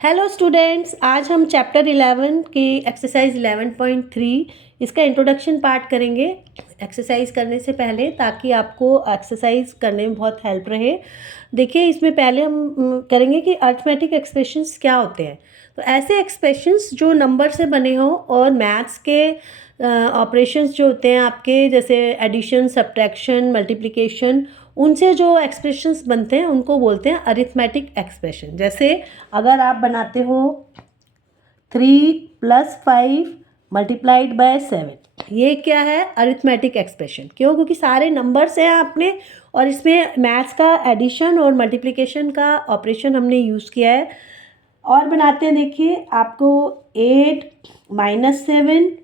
Hello students, आज हम chapter 11 की एक्सरसाइज 11.3 इसका इंट्रोडक्शन पार्ट करेंगे एक्सरसाइज करने से पहले, ताकि आपको एक्सरसाइज करने में बहुत हेल्प रहे। देखिए, इसमें पहले हम करेंगे कि अरिथमेटिक एक्सप्रेशंस क्या होते हैं। तो ऐसे एक्सप्रेशंस जो नंबर से बने हों और मैथ्स के ऑपरेशंस जो होते हैं आपके, जैसे एडिशन, सब्ट्रैक्शन, मल्टीप्लिकेशन, उनसे जो एक्सप्रेशंस बनते हैं उनको बोलते हैं अरिथमेटिक एक्सप्रेशन। जैसे अगर आप बनाते हो 3 + 5 मल्टीप्लाइड बाय 7, ये क्या है? Arithmetic expression. क्यों? क्योंकि सारे नंबर्स हैं आपने, और इसमें मैथ्स का एडिशन और मल्टीप्लिकेशन का ऑपरेशन हमने यूज़ किया है। और बनाते हैं, देखिए आपको 8 - 7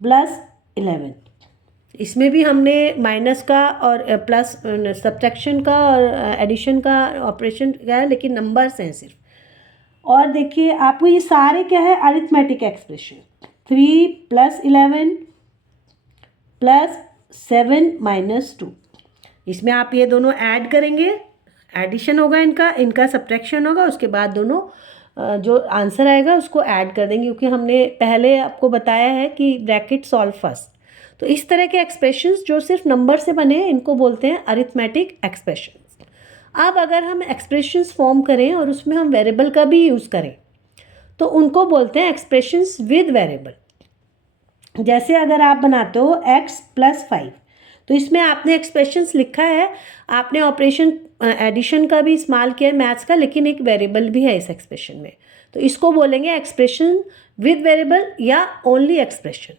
+ 11, इसमें भी हमने माइनस का और प्लस सब्ट्रैक्शन का और एडिशन का ऑपरेशन किया है, लेकिन नंबर्स हैं सिर्फ। और देखिए, आपको ये सारे क्या है? Arithmetic expression. 3 + 11 + 7 - 2, इसमें आप ये दोनों ऐड करेंगे, एडिशन होगा इनका सब्ट्रैक्शन होगा, उसके बाद दोनों जो आंसर आएगा उसको ऐड कर देंगे, क्योंकि हमने पहले आपको बताया है कि ब्रैकेट सॉल्व फर्स्ट। तो इस तरह के एक्सप्रेशंस जो सिर्फ नंबर से बने हैं, इनको बोलते हैं अरिथमेटिक एक्सप्रेशंस। अब अगर हम एक्सप्रेशंस फॉर्म करें और उसमें हम वेरिएबल का भी यूज़ करें, तो उनको बोलते हैं एक्सप्रेशंस विद वेरिएबल। जैसे अगर आप बनाते हो x + 5, तो इसमें आपने एक्सप्रेशंस लिखा है, आपने ऑपरेशन एडिशन का भी इस्तेमाल किया है मैथ्स का, लेकिन एक वेरिएबल भी है इस एक्सप्रेशन में, तो इसको बोलेंगे एक्सप्रेशन विद वेरिएबल या ओनली एक्सप्रेशन।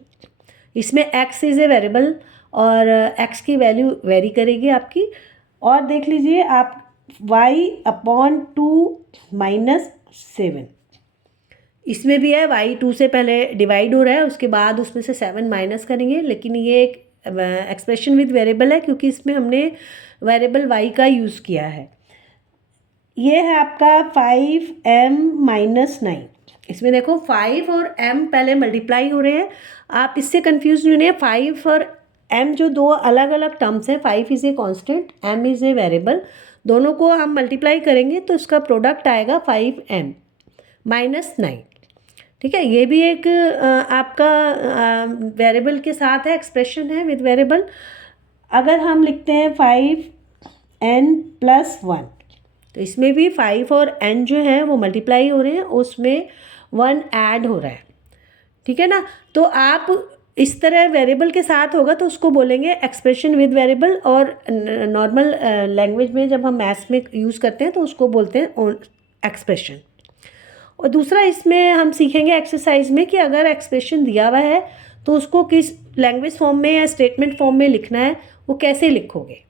इसमें x इज़ ए वेरिएबल और x की वैल्यू वेरी करेगी आपकी। और देख लीजिए आप y/2 - 7, इसमें भी है y 2 से पहले डिवाइड हो रहा है, उसके बाद उसमें से 7 माइनस करेंगे, लेकिन ये एक एक्सप्रेशन विद वेरिएबल है क्योंकि इसमें हमने वेरिएबल y का यूज़ किया है। ये है आपका 5m - 9, इसमें देखो 5 और m पहले मल्टीप्लाई हो रहे हैं, आप इससे कंफ्यूज नहीं होने। 5 और m जो दो अलग अलग टर्म्स हैं, 5 is a constant, m is a variable, दोनों को हम मल्टीप्लाई करेंगे तो इसका प्रोडक्ट आएगा 5m - 9। ठीक है, ये भी एक आपका वेरिएबल के साथ है, एक्सप्रेशन है विद वेरिएबल। अगर हम लिखते हैं 5n + 1, तो इसमें भी 5 और n जो है वो मल्टीप्लाई हो रहे हैं, उसमें 1 ऐड हो रहा है। ठीक है ना? तो आप इस तरह वेरिएबल के साथ होगा तो उसको बोलेंगे एक्सप्रेशन विद वेरिएबल, और नॉर्मल लैंग्वेज में जब हम मैथ्स में यूज़ करते हैं तो उसको बोलते हैं एक्सप्रेशन। और दूसरा, इसमें हम सीखेंगे एक्सरसाइज में कि अगर एक्सप्रेशन दिया हुआ है तो उसको किस लैंग्वेज फॉर्म में या स्टेटमेंट फॉर्म में लिखना है, वो कैसे लिखोगे।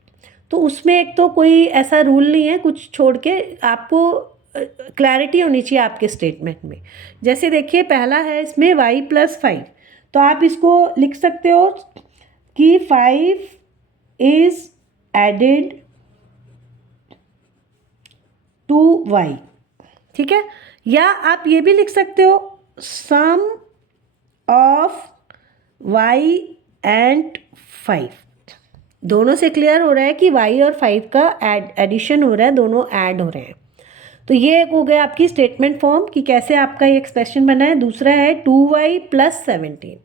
तो उसमें एक तो कोई ऐसा रूल नहीं है, कुछ छोड़ के आपको क्लैरिटी होनी चाहिए आपके स्टेटमेंट में। जैसे देखिए, पहला है इसमें y + 5, तो आप इसको लिख सकते हो कि 5 इज़ एडेड टू y। ठीक है, या आप ये भी लिख सकते हो सम ऑफ y एंड 5। दोनों से क्लियर हो रहा है कि y और 5 का एडिशन हो रहा है, दोनों ऐड हो रहे हैं। तो ये एक हो गया आपकी स्टेटमेंट फॉर्म कि कैसे आपका ये एक्सप्रेशन बना है। दूसरा है 2y + 17,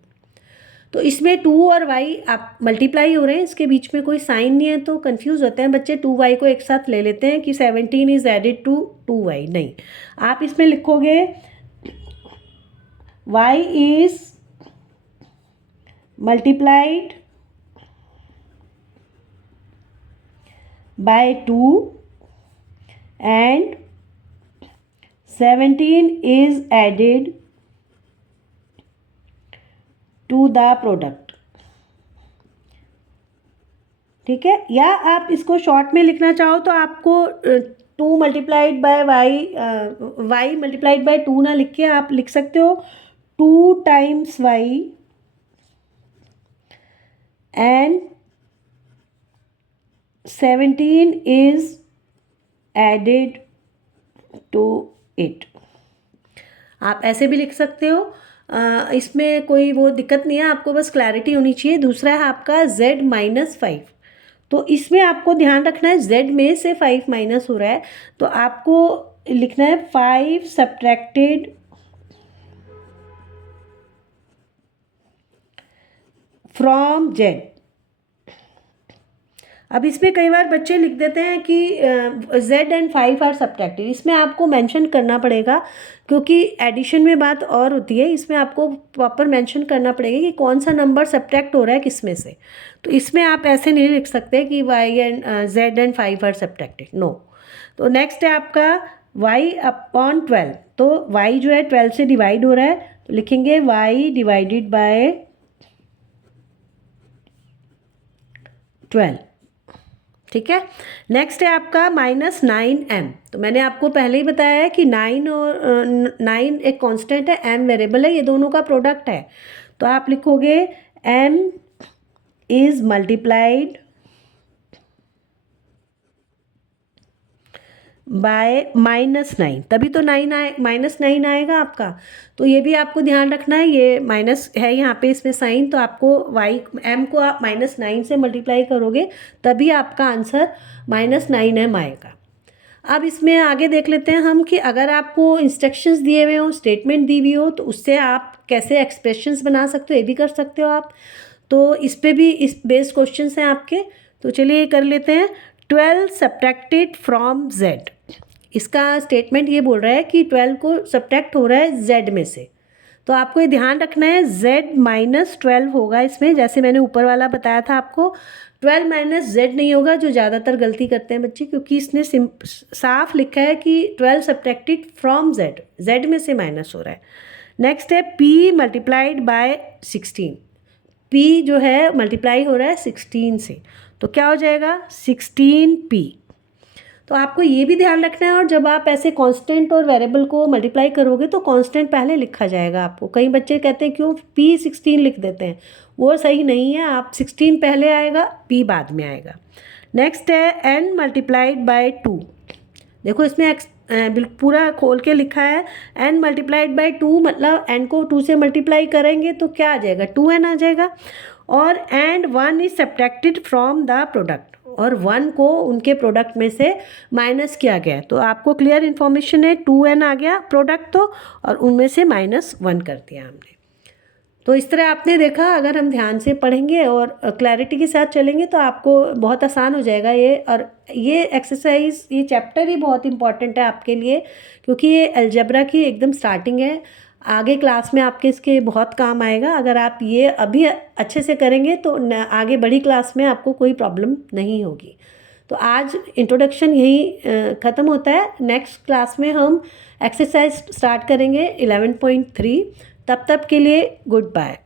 तो इसमें 2 और y आप मल्टीप्लाई हो रहे हैं, इसके बीच में कोई साइन नहीं है, तो कंफ्यूज होते हैं बच्चे, 2y को एक साथ ले लेते हैं कि 17 इज एडेड टू 2y। नहीं, आप इसमें लिखोगे y is multiplied by 2 and 17 is added to the product. ठीक है, या आप इसको शॉर्ट में लिखना चाहो तो आपको 2 × y मल्टीप्लाइड बाय 2 ना लिख के आप लिख सकते हो 2 × y and 17 is added to it. आप ऐसे भी लिख सकते हो, इसमें कोई वो दिक्कत नहीं है, आपको बस क्लैरिटी होनी चाहिए। दूसरा है आपका z - 5, तो इसमें आपको ध्यान रखना है z में से 5 माइनस हो रहा है, तो आपको लिखना है 5 सब्ट्रैक्टेड फ्रॉम जेड। अब इसमें कई बार बच्चे लिख देते हैं कि z एंड 5 आर सब्ट्रैक्टेड। इसमें आपको मेंशन करना पड़ेगा, क्योंकि एडिशन में बात और होती है, इसमें आपको प्रॉपर मेंशन करना पड़ेगा कि कौन सा नंबर सब्ट्रैक्ट हो रहा है किस में से। तो इसमें आप ऐसे नहीं लिख सकते कि y and z and 5 are subtracted, no. तो नेक्स्ट है आपका y अपॉन 12। तो y जो है 12 से डिवाइड हो रहा है, तो लिखेंगे y डिवाइडेड बाय 12। ठीक है। नेक्स्ट है आपका -9m। तो मैंने आपको पहले ही बताया है कि 9 और 9 एक कांस्टेंट है, m वेरिएबल है, ये दोनों का प्रोडक्ट है। तो आप लिखोगे m इज मल्टीप्लाइड बाय -9, तभी तो -9 आएगा आपका। तो ये भी आपको ध्यान रखना है, ये माइनस है यहाँ पे इसमें साइन, तो आपको m को आप -9 से मल्टीप्लाई करोगे तभी आपका आंसर -9m आएगा। अब इसमें आगे देख लेते हैं हम कि अगर आपको इंस्ट्रक्शंस दिए हुए हो, स्टेटमेंट दी हुई हो, तो उससे आप कैसे एक्सप्रेशंस बना सकते हो, ये भी कर सकते हो आप। तो इस पे भी इस बेस्ड क्वेश्चंस हैं आपके। तो चलिए ये कर लेते हैं। 12 सब्ट्रैक्टेड फ्रॉम z। इसका स्टेटमेंट ये बोल रहा है कि 12 को सब्ट्रैक्ट हो रहा है z में से। तो आपको ये ध्यान रखना है z माइनस 12 होगा इसमें, जैसे मैंने ऊपर वाला बताया था आपको। 12 माइनस z नहीं होगा, जो ज़्यादातर गलती करते हैं बच्चे, क्योंकि इसने साफ लिखा है कि 12 सब्ट्रैक्टेड फ्रॉम z में से माइनस हो रहा है। नेक्स्ट है p मल्टीप्लाइड बाय 16। p जो है मल्टीप्लाई हो रहा है 16 से, तो क्या हो जाएगा 16p। तो आपको ये भी ध्यान रखना है, और जब आप ऐसे कांस्टेंट और वेरिएबल को मल्टीप्लाई करोगे तो कांस्टेंट पहले लिखा जाएगा आपको। कई बच्चे कहते हैं क्यों p16 लिख देते हैं, वो सही नहीं है। आप 16 पहले आएगा, p बाद में आएगा। नेक्स्ट है n मल्टीप्लाइड बाय 2। देखो इसमें पूरा खोल के लिखा है n मल्टीप्लाइड बाय 2, मतलब n को 2 से मल्टीप्लाई करेंगे तो क्या आ जाएगा 2n आ जाएगा। और and 1 is subtracted from the product, और 1 को उनके प्रोडक्ट में से माइनस किया गया है। तो आपको क्लियर इन्फॉर्मेशन है, 2n आ गया प्रोडक्ट तो, और उनमें से -1 कर दिया हमने। तो इस तरह आपने देखा, अगर हम ध्यान से पढ़ेंगे और क्लैरिटी के साथ चलेंगे तो आपको बहुत आसान हो जाएगा ये। और ये एक्सरसाइज, ये चैप्टर ही बहुत इंपॉर्टेंट है आपके लिए, क्योंकि ये अलजेब्रा की एकदम स्टार्टिंग है। आगे क्लास में आपके इसके बहुत काम आएगा। अगर आप ये अभी अच्छे से करेंगे तो आगे बड़ी क्लास में आपको कोई प्रॉब्लम नहीं होगी। तो आज इंट्रोडक्शन यही ख़त्म होता है। नेक्स्ट क्लास में हम एक्सरसाइज स्टार्ट करेंगे 11.3। तब तक के लिए गुड बाय।